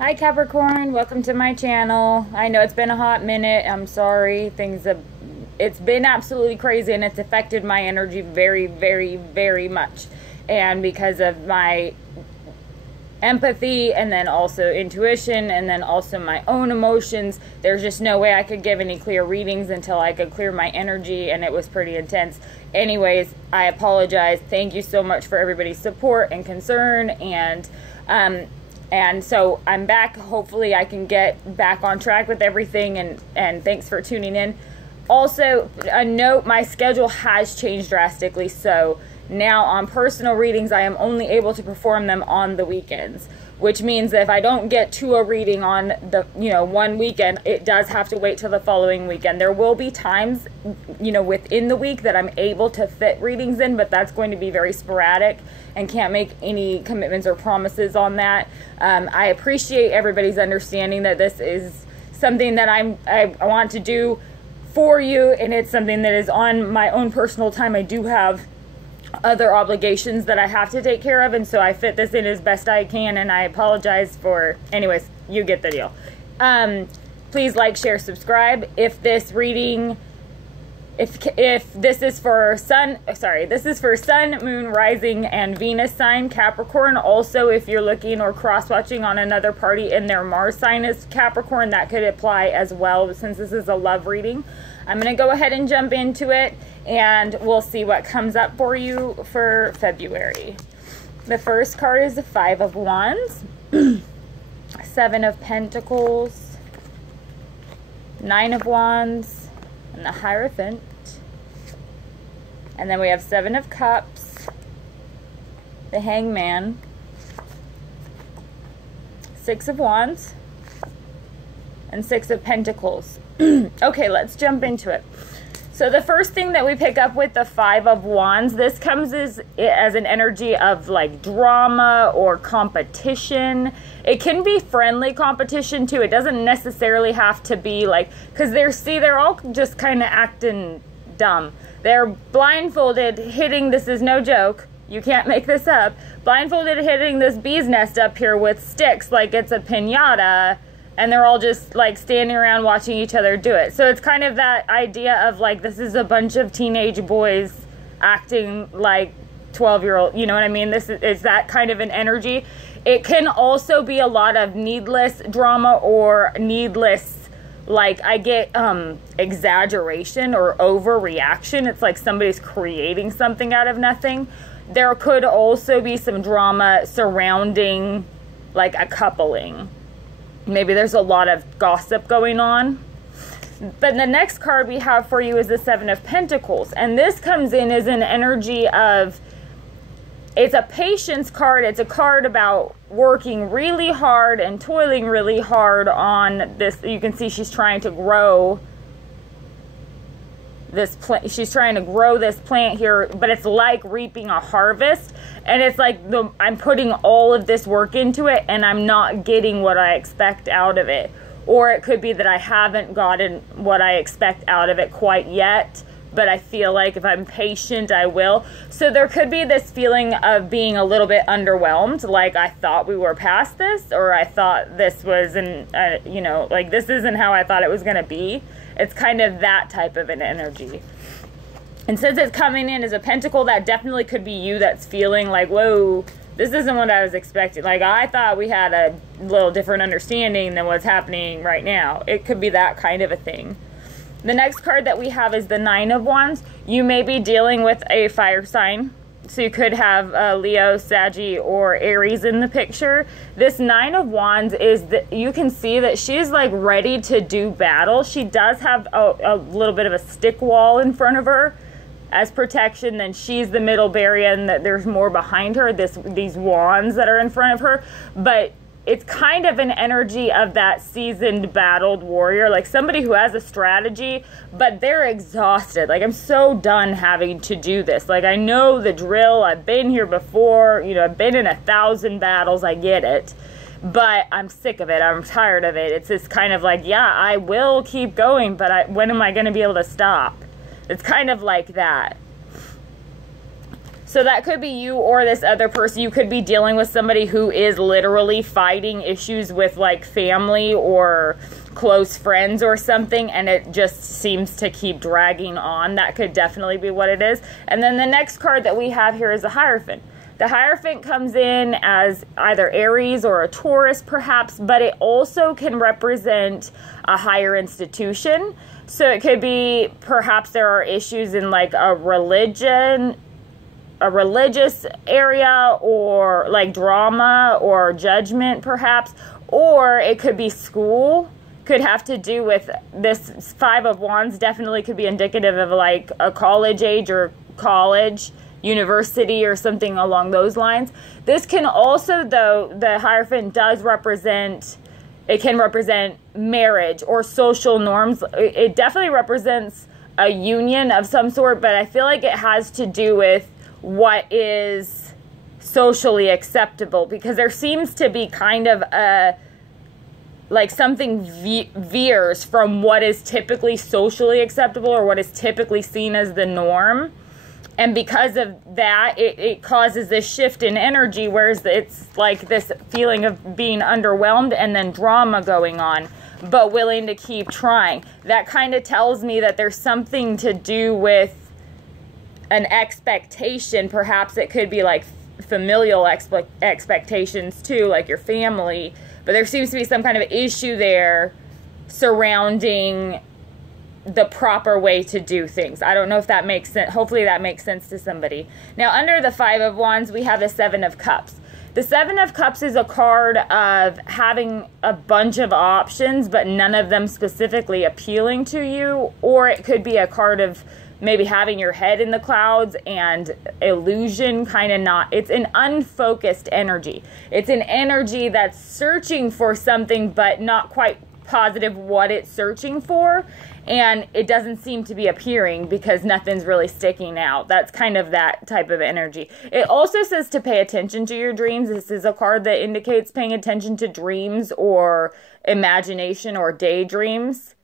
Hi Capricorn, welcome to my channel. I know it's been a hot minute. I'm sorry. It's been absolutely crazy and it's affected my energy very, very, very much. And because of my empathy and then also intuition and then also my own emotions, there's just no way I could give any clear readings until I could clear my energy, and it was pretty intense. Anyways, I apologize. Thank you so much for everybody's support and concern, and so I'm back. Hopefully I can get back on track with everything, and thanks for tuning in. Also, a note, my schedule has changed drastically, so now on personal readings, I am only able to perform them on the weekends, which means that if I don't get to a reading on the, one weekend, it does have to wait till the following weekend. There will be times, within the week that I'm able to fit readings in, but that's going to be very sporadic and can't make any commitments or promises on that. I appreciate everybody's understanding that this is something that I want to do for you, and it's something that is on my own personal time. I do have other obligations that I have to take care of, and so I fit this in as best I can, and I apologize for, anyways, you get the deal. Please like, share, subscribe. If this reading, if this is for this is for Sun, Moon, Rising, and Venus sign, Capricorn. Also, if you're looking or cross-watching on another party in their Mars sign is Capricorn, that could apply as well, since this is a love reading. I'm going to go ahead and jump into it, and we'll see what comes up for you for February. The first card is the Five of Wands, Seven of Pentacles, Nine of Wands, and the Hierophant. And then we have Seven of Cups, the Hangman, Six of Wands, and Six of Pentacles. Okay, let's jump into it. So the first thing that we pick up with the Five of Wands, this comes as an energy of like drama or competition. It can be friendly competition too. It doesn't necessarily have to be like, because they're all just kind of acting dumb. They're blindfolded hitting, this is no joke, you can't make this up, blindfolded hitting this bee's nest up here with sticks like it's a piñata, and they're all just like standing around watching each other do it. So it's kind of that idea of like, this is a bunch of teenage boys acting like 12-year-old, you know what I mean? This is that kind of an energy. It can also be a lot of needless drama or needless, like I get exaggeration or overreaction. It's like somebody's creating something out of nothing. There could also be some drama surrounding like a coupling. Maybe there's a lot of gossip going on. But the next card we have for you is the Seven of Pentacles. And this comes in as an energy of, it's a patience card. It's a card about working really hard and toiling really hard on this. You can see she's trying to grow this plant. She's trying to grow this plant here, but it's like reaping a harvest. And it's like I'm putting all of this work into it and I'm not getting what I expect out of it. Or it could be that I haven't gotten what I expect out of it quite yet, but I feel like if I'm patient, I will. So there could be this feeling of being a little bit underwhelmed, like I thought we were past this, or I thought this wasn't, like this isn't how I thought it was going to be. It's kind of that type of an energy. And since it's coming in as a pentacle, that definitely could be you that's feeling like, whoa, this isn't what I was expecting. Like, I thought we had a little different understanding than what's happening right now. It could be that kind of a thing. The next card that we have is the Nine of Wands. You may be dealing with a fire sign. So you could have Leo, Saggy, or Aries in the picture. This Nine of Wands is that you can see that she's like ready to do battle. She does have a little bit of a stick wall in front of her as protection. Then she's the middle barrier, and that there's more behind her, these wands that are in front of her. But it's kind of an energy of that seasoned, battled warrior, like somebody who has a strategy, but they're exhausted. Like, I'm so done having to do this. Like, I know the drill. I've been here before. I've been in 1,000 battles. I get it. But I'm sick of it. I'm tired of it. It's just kind of like, yeah, I will keep going, but when am I going to be able to stop? It's kind of like that. So that could be you or this other person. You could be dealing with somebody who is literally fighting issues with like family or close friends or something, and it just seems to keep dragging on. That could definitely be what it is. And then the next card that we have here is the Hierophant. The Hierophant comes in as either Aries or a Taurus perhaps, but it also can represent a higher institution. So it could be perhaps there are issues in like a religious area, or like drama or judgment perhaps, or it could be school. Could have to do with this Five of Wands. Definitely could be indicative of like a college age or college, university, or something along those lines. This can also, though, the Hierophant does represent, it can represent marriage or social norms. It definitely represents a union of some sort, but I feel like it has to do with what is socially acceptable, because there seems to be kind of a, like something veers from what is typically socially acceptable or what is typically seen as the norm. And because of that, it causes this shift in energy, whereas it's like this feeling of being underwhelmed and then drama going on, but willing to keep trying. That kind of tells me that there's something to do with an expectation. Perhaps it could be like familial expectations too, like your family. But there seems to be some kind of issue there surrounding the proper way to do things. I don't know if that makes sense. Hopefully that makes sense to somebody. Now, under the Five of Wands, we have the Seven of Cups. The Seven of Cups is a card of having a bunch of options, but none of them specifically appealing to you. Or it could be a card of maybe having your head in the clouds and illusion, kind of not. It's an unfocused energy. It's an energy that's searching for something, but not quite positive what it's searching for. And it doesn't seem to be appearing because nothing's really sticking out. That's kind of that type of energy. It also says to pay attention to your dreams. This is a card that indicates paying attention to dreams or imagination or daydreams.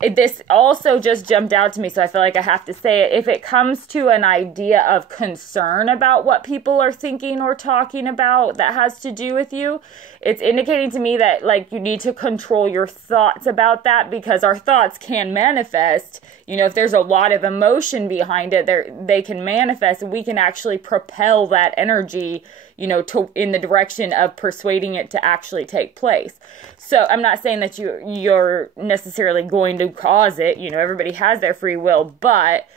This also just jumped out to me, so I feel like I have to say it. If it comes to an idea of concern about what people are thinking or talking about that has to do with you, it's indicating to me that like you need to control your thoughts about that, because our thoughts can manifest. You know, if there's a lot of emotion behind it, they can manifest, and we can actually propel that energy, you know, in the direction of persuading it to actually take place. So I'm not saying that you're necessarily going to cause it. You know, everybody has their free will, but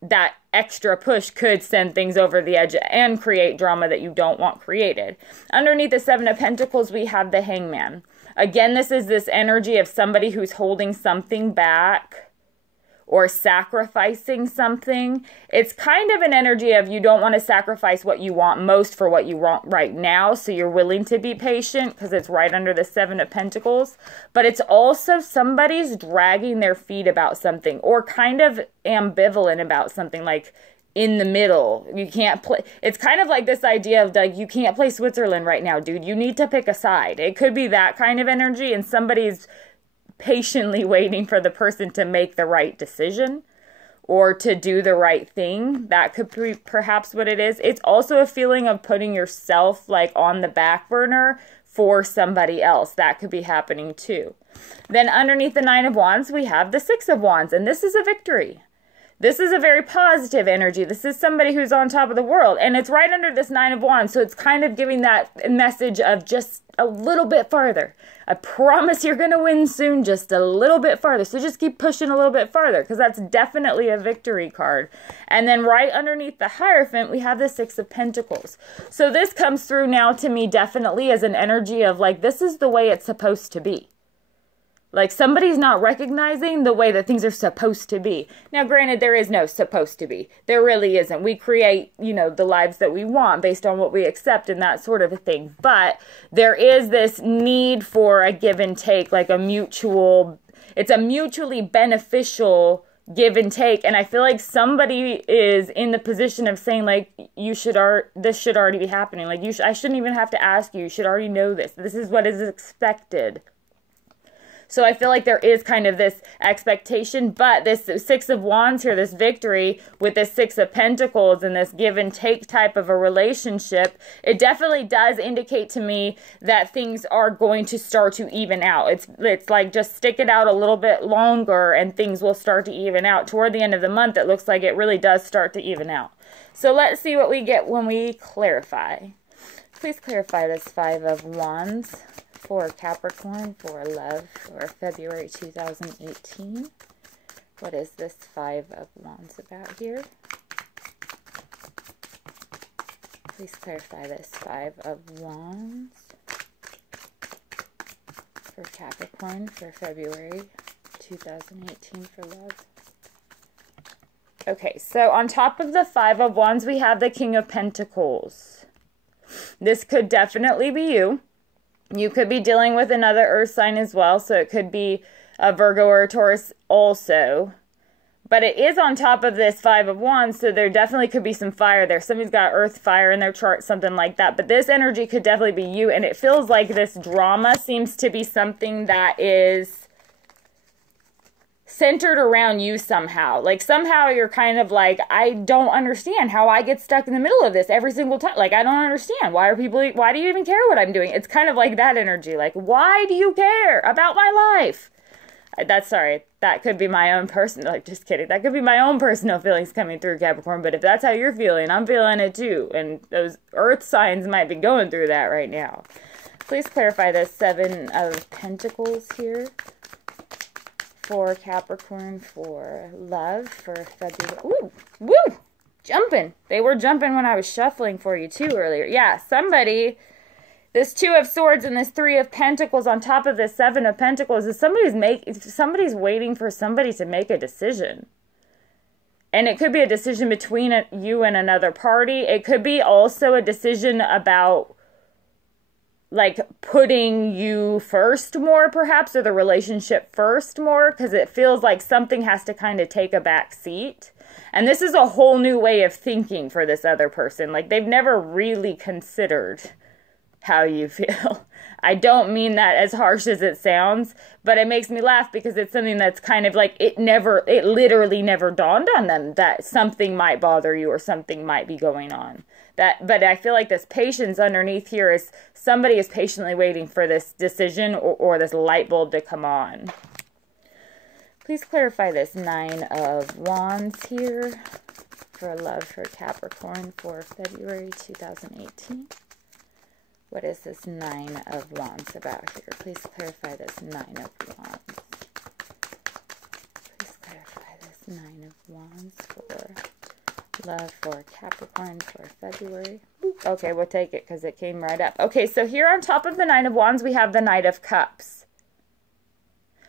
that extra push could send things over the edge and create drama that you don't want created. Underneath the Seven of Pentacles, we have the Hangman. Again, this is this energy of somebody who's holding something back or sacrificing something. It's kind of an energy of you don't want to sacrifice what you want most for what you want right now, so you're willing to be patient because it's right under the Seven of Pentacles. But it's also somebody's dragging their feet about something, or kind of ambivalent about something, like in the middle. You can't play. It's kind of like this idea of like, you can't play Switzerland right now, dude. You need to pick a side. It could be that kind of energy, and somebody's patiently waiting for the person to make the right decision or to do the right thing. That could be perhaps what it is. It's also a feeling of putting yourself like on the back burner for somebody else. That could be happening too. Then underneath the Nine of Wands, we have the Six of Wands, and this is a victory. This is a very positive energy. This is somebody who's on top of the world, and it's right under this Nine of Wands, so it's kind of giving that message of just a little bit farther. I promise you're going to win soon, just a little bit farther. So just keep pushing a little bit farther, because that's definitely a victory card. And then right underneath the Hierophant, we have the Six of Pentacles. So this comes through now to me definitely as an energy of like, this is the way it's supposed to be. Like somebody's not recognizing the way that things are supposed to be. Now, granted, there is no supposed to be. There really isn't. We create, you know, the lives that we want based on what we accept and that sort of a thing. But there is this need for a give and take, like a mutual, it's a mutually beneficial give and take. And I feel like somebody is in the position of saying like, this should already be happening. Like I shouldn't even have to ask you. You should already know this. This is what is expected. So I feel like there is kind of this expectation, but this Six of Wands here, this victory with this Six of Pentacles and this give and take type of a relationship, it definitely does indicate to me that things are going to start to even out. It's like just stick it out a little bit longer and things will start to even out. Toward the end of the month, it looks like it really does start to even out. So let's see what we get when we clarify. Please clarify this Five of Wands for Capricorn, for love, for February 2018. What is this Five of Wands about here? Please clarify this Five of Wands for Capricorn, for February 2018 for love. Okay, so on top of the Five of Wands, we have the King of Pentacles. This could definitely be you. You could be dealing with another earth sign as well, so it could be a Virgo or a Taurus also. But it is on top of this Five of Wands, so there definitely could be some fire there. Somebody's got earth fire in their chart, something like that. But this energy could definitely be you, and it feels like this drama seems to be something that is centered around you somehow. Like somehow you're kind of like, I don't understand how I get stuck in the middle of this every single time. Like, I don't understand. Why do you even care what I'm doing? It's kind of like that energy. Like, why do you care about my life? That could be my own personal, like, just kidding. That could be my own personal feelings coming through, Capricorn. But if that's how you're feeling, I'm feeling it too. And those earth signs might be going through that right now. Please clarify this Seven of Pentacles here for Capricorn, for love, for February. Ooh, woo, jumping. They were jumping when I was shuffling for you too earlier. Yeah, somebody, this Two of Swords and this Three of Pentacles on top of this Seven of Pentacles is somebody's waiting for somebody to make a decision. And it could be a decision between you and another party. It could be also a decision about like putting you first more perhaps, or the relationship first more, because it feels like something has to kind of take a back seat. And this is a whole new way of thinking for this other person. Like they've never really considered how you feel. I don't mean that as harsh as it sounds, but it makes me laugh because it's something that's kind of like it literally never dawned on them that something might bother you or something might be going on. But I feel like this patience underneath here is somebody is patiently waiting for this decision or this light bulb to come on. Please clarify this Nine of Wands here for love, for Capricorn, for February 2018. What is this Nine of Wands about here? Please clarify this Nine of Wands. Please clarify this Nine of Wands for love, for Capricorn, for February. Okay, we'll take it because it came right up. Okay, so here on top of the Nine of Wands, we have the Knight of Cups.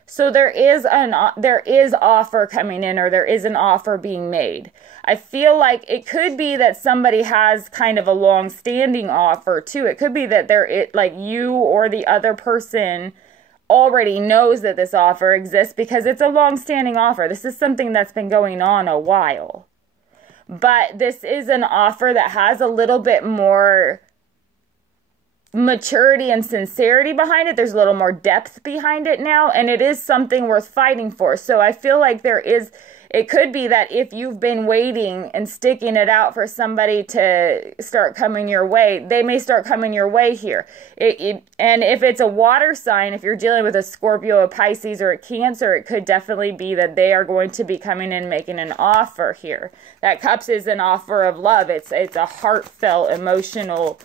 So there is offer coming in, or there is an offer being made. I feel like it could be that somebody has kind of a long-standing offer too. It could be that like you or the other person already knows that this offer exists because it's a long-standing offer. This is something that's been going on a while. But this is an offer that has a little bit more maturity and sincerity behind it. There's a little more depth behind it now, and it is something worth fighting for. So I feel like it could be that if you've been waiting and sticking it out for somebody to start coming your way, they may start coming your way here. And if it's a water sign, if you're dealing with a Scorpio, a Pisces, or a Cancer, it could definitely be that they are going to be coming in making an offer here. That Cups is an offer of love. It's a heartfelt, emotional,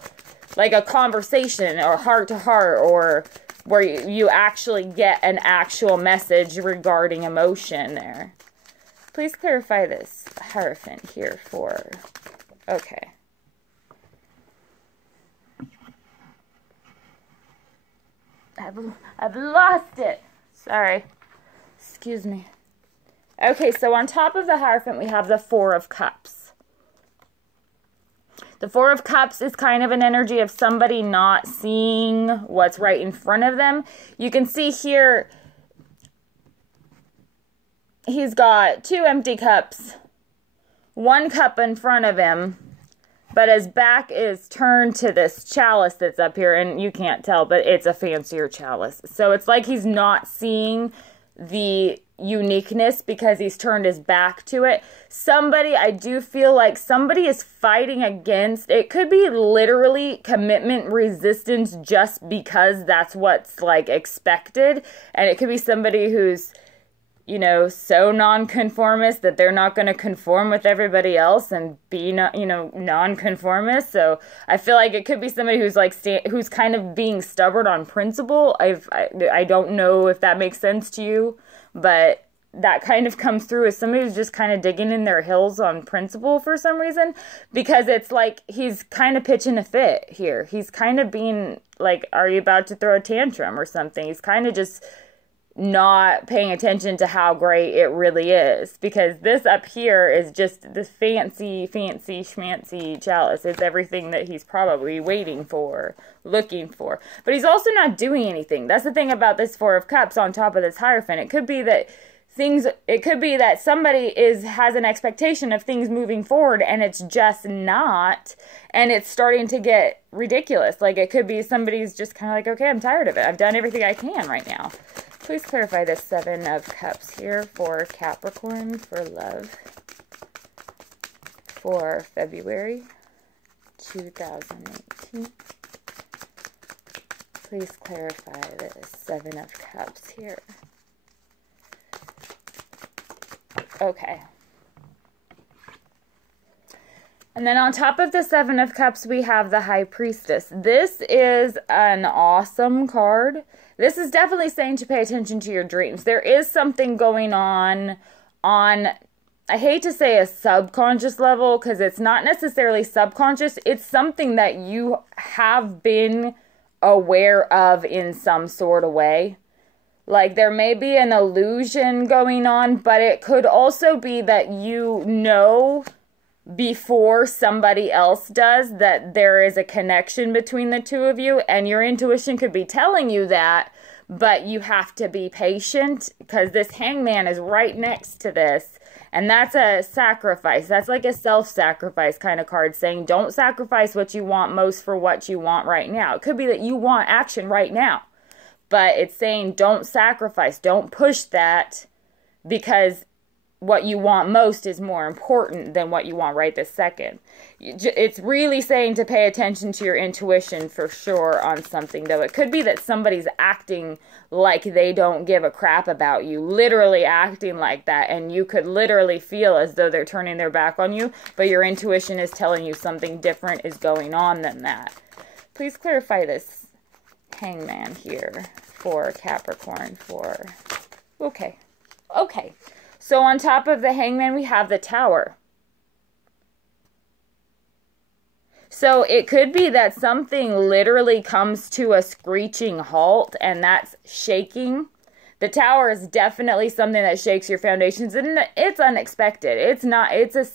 like a conversation or heart to heart, or where you actually get an actual message regarding emotion there. Please clarify this Hierophant here for, okay. I've lost it. Sorry. Excuse me. Okay, so on top of the Hierophant, we have the Four of Cups. The Four of Cups is kind of an energy of somebody not seeing what's right in front of them. You can see here, he's got two empty cups, one cup in front of him, but his back is turned to this chalice that's up here, and you can't tell, but it's a fancier chalice. So it's like he's not seeing the uniqueness because he's turned his back to it. Somebody, I do feel like somebody is fighting against, it could be literally commitment resistance just because that's what's like expected. And it could be somebody who's, you know, so nonconformist that they're not going to conform with everybody else and be, you know, nonconformist. So I feel like it could be somebody who's like, who's kind of being stubborn on principle. I don't know if that makes sense to you, but that kind of comes through as somebody who's just kind of digging in their heels on principle for some reason, because it's like he's kind of pitching a fit here. He's kind of being like, are you about to throw a tantrum or something? He's kind of just not paying attention to how great it really is, because this up here is just this fancy schmancy chalice. It's everything that he's probably waiting for, looking for, but he's also not doing anything. That's the thing about this Four of Cups on top of this Hierophant. It could be that somebody has an expectation of things moving forward and it's just not, and it's starting to get ridiculous. Like it could be somebody's just kind of like, okay, I'm tired of it. I've done everything I can right now. Please clarify this Seven of Cups here for Capricorn for love for February 2018. Please clarify this Seven of Cups here. Okay. And then on top of the Seven of Cups, we have the High Priestess. This is an awesome card. This is definitely saying to pay attention to your dreams. There is something going on, I hate to say a subconscious level, because it's not necessarily subconscious. It's something that you have been aware of in some sort of way. Like there may be an illusion going on, but it could also be that you know before somebody else does that there is a connection between the two of you, and your intuition could be telling you that, but you have to be patient because this Hangman is right next to this, and that's a sacrifice. That's like a self-sacrifice kind of card, saying don't sacrifice what you want most for what you want right now. It could be that you want action right now, but it's saying don't sacrifice, don't push that, because what you want most is more important than what you want right this second. It's really saying to pay attention to your intuition for sure on something, though. It could be that somebody's acting like they don't give a crap about you, literally acting like that, and you could literally feel as though they're turning their back on you, but your intuition is telling you something different is going on than that. Please clarify this Hangman here for Capricorn for... Okay. So on top of the Hangman, we have the Tower. So it could be that something literally comes to a screeching halt, and that's shaking. The Tower is definitely something that shakes your foundations, and it's unexpected. It's not, it's a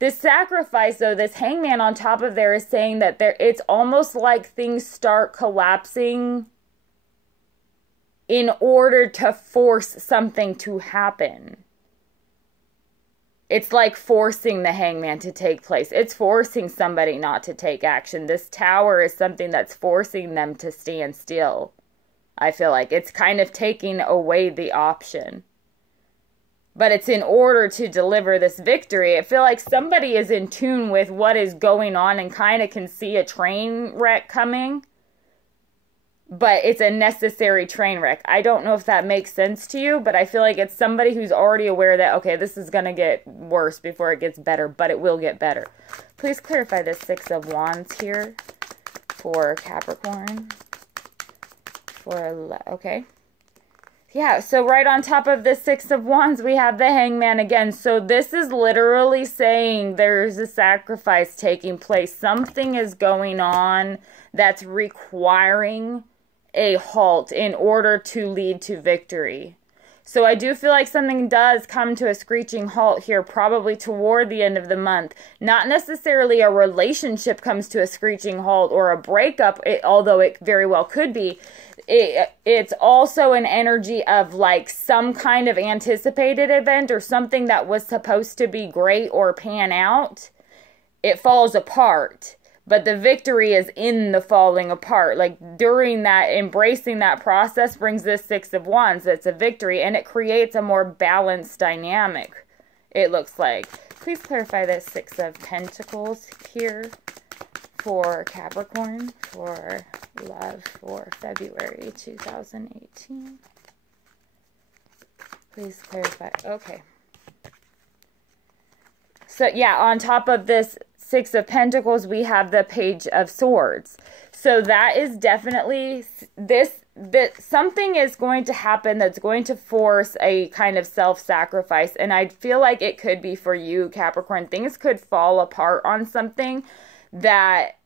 this sacrifice, though, this Hangman on top of there is saying that it's almost like things start collapsing in order to force something to happen. It's like forcing the Hangman to take place. It's forcing somebody not to take action. This Tower is something that's forcing them to stand still. I feel like it's kind of taking away the option. But it's in order to deliver this victory. I feel like somebody is in tune with what is going on and kind of can see a train wreck coming. But it's a necessary train wreck. I don't know if that makes sense to you, but I feel like it's somebody who's already aware that, okay, this is going to get worse before it gets better, but it will get better. Please clarify the Six of Wands here for Capricorn. Okay. Yeah, so right on top of the Six of Wands, we have the Hangman again. So this is literally saying there's a sacrifice taking place. Something is going on that's requiring a halt in order to lead to victory. So I do feel like something does come to a screeching halt here, probably toward the end of the month. Not necessarily a relationship comes to a screeching halt or a breakup, although it very well could be. It's also an energy of like some kind of anticipated event or something that was supposed to be great or pan out. it falls apart. But the victory is in the falling apart. Like during that, embracing that process brings this Six of Wands. It's a victory, and it creates a more balanced dynamic, it looks like. Please clarify this Six of Pentacles here for Capricorn, for love for February 2018. Please clarify. Okay. So yeah, on top of this Six of Pentacles, we have the Page of Swords. So that is definitely that something is going to happen that's going to force a kind of self-sacrifice. And I feel like it could be for you, Capricorn. Things could fall apart on something that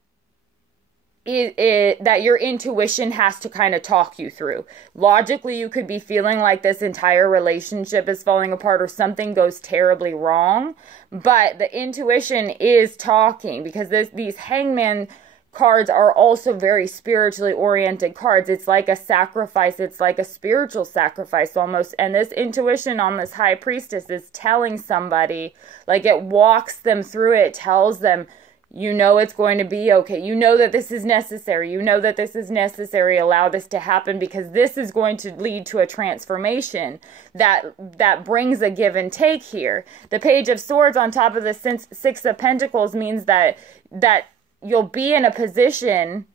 that your intuition has to kind of talk you through. Logically, you could be feeling like this entire relationship is falling apart or something goes terribly wrong, but the intuition is talking, because these Hangman cards are also very spiritually oriented cards. It's like a sacrifice. It's like a spiritual sacrifice almost. And this intuition on this High Priestess is telling somebody, like it walks them through it, tells them, you know it's going to be okay. You know that this is necessary. You know that this is necessary. Allow this to happen, because this is going to lead to a transformation that brings a give and take here. The Page of Swords on top of the Six of Pentacles means that you'll be in a position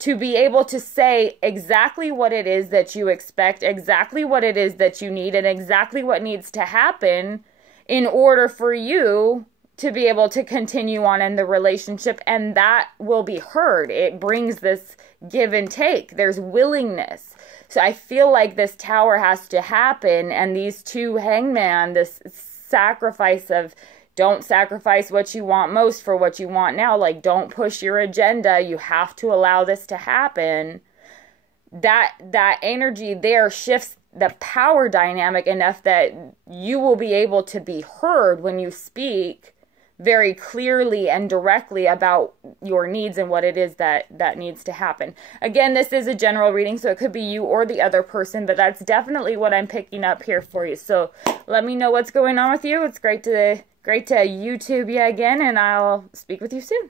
to be able to say exactly what it is that you expect, exactly what it is that you need, and exactly what needs to happen in order for you to be able to continue on in the relationship, and that will be heard. It brings this give and take. There's willingness. So I feel like this Tower has to happen, and these two Hangman, this sacrifice of don't sacrifice what you want most for what you want now. Like, don't push your agenda. You have to allow this to happen. That energy there shifts the power dynamic enough that you will be able to be heard when you speak very clearly and directly about your needs and what it is that needs to happen. Again, this is a general reading, so it could be you or the other person, but that's definitely what I'm picking up here for you. So let me know what's going on with you. It's great to YouTube you again, and I'll speak with you soon.